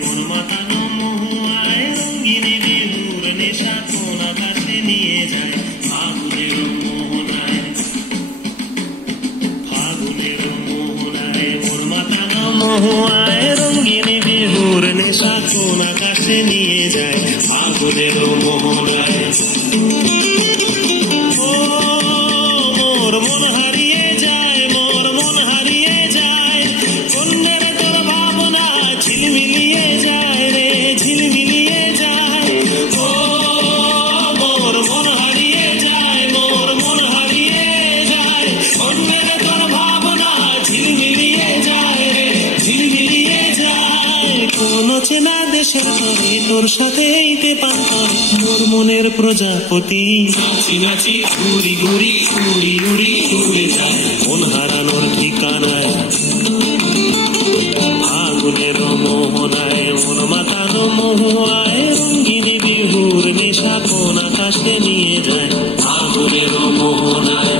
মন মাতানো মহুয়ায় রঙিনী বিহুর নেশা কোন আকাশে নিয়ে যায় ফাগুনের মোহনায় মন মাতানো মহুয়ায় রঙিনী বিহুর নেশা কোন আকাশে নিয়ে যায় ফাগুনের মোহনায় চেনা দেশের তরে তোর সাথে এইতে পান্তা মোর মনের প্রজাপতি নাচি নাচি ঘুরি ঘুরি উড়ি উড়ি উড়ে যায় মন হারানোর ঠিকানায় ফাগুনের মোহনায় মন মাতানো মহুয়ায় রঙিনী বিহুর নেশা কোন আকাশে নিয়ে যায় ফাগুনের মোহনায়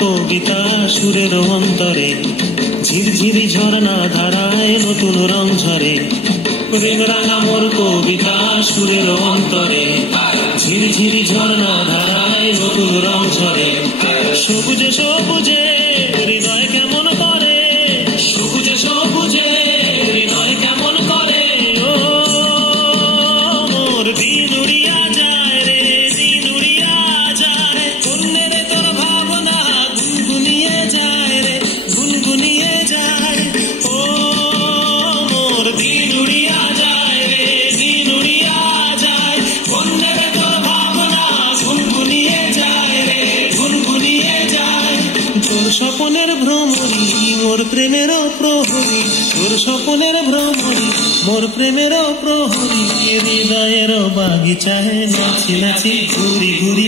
কবিতা সুরের অন্তরে ঝিরঝিরি ঝর্ণা ধারায় নতুন রং ঝরে প্রেম রাঙা মোর কবিতা সুরের অন্তরে ঝিরঝিরি ঝর্ণা ধারায় নতুন রং ঝরে সবুজে সবুজে হৃদয় কেমন করে সবুজে সবুজে হৃদয় কেমন করে ও মোর দিন উড়িয়া যায় রে দিন উড়িয়া যায় অন্যের তোর ভাবনা গুনগুনিয়ে যায় রে গুনগুনিয়ে যায় ও মোর দিন উড়িয়া যায় রে দিন উড়িয়া যায় অন্যের তোর ভাবনা গুনগুনিয়ে যায় রে গুনগুনিয়ে যায় তোর স্বপনের ভ্রমরি মোর প্রেমের প্রহরী তোর স্বপনের ভ্রমরি মোর প্রেমের প্রহরী হৃদয়ের বাগিচায় নাচি নাচি ঘুরি ঘুরি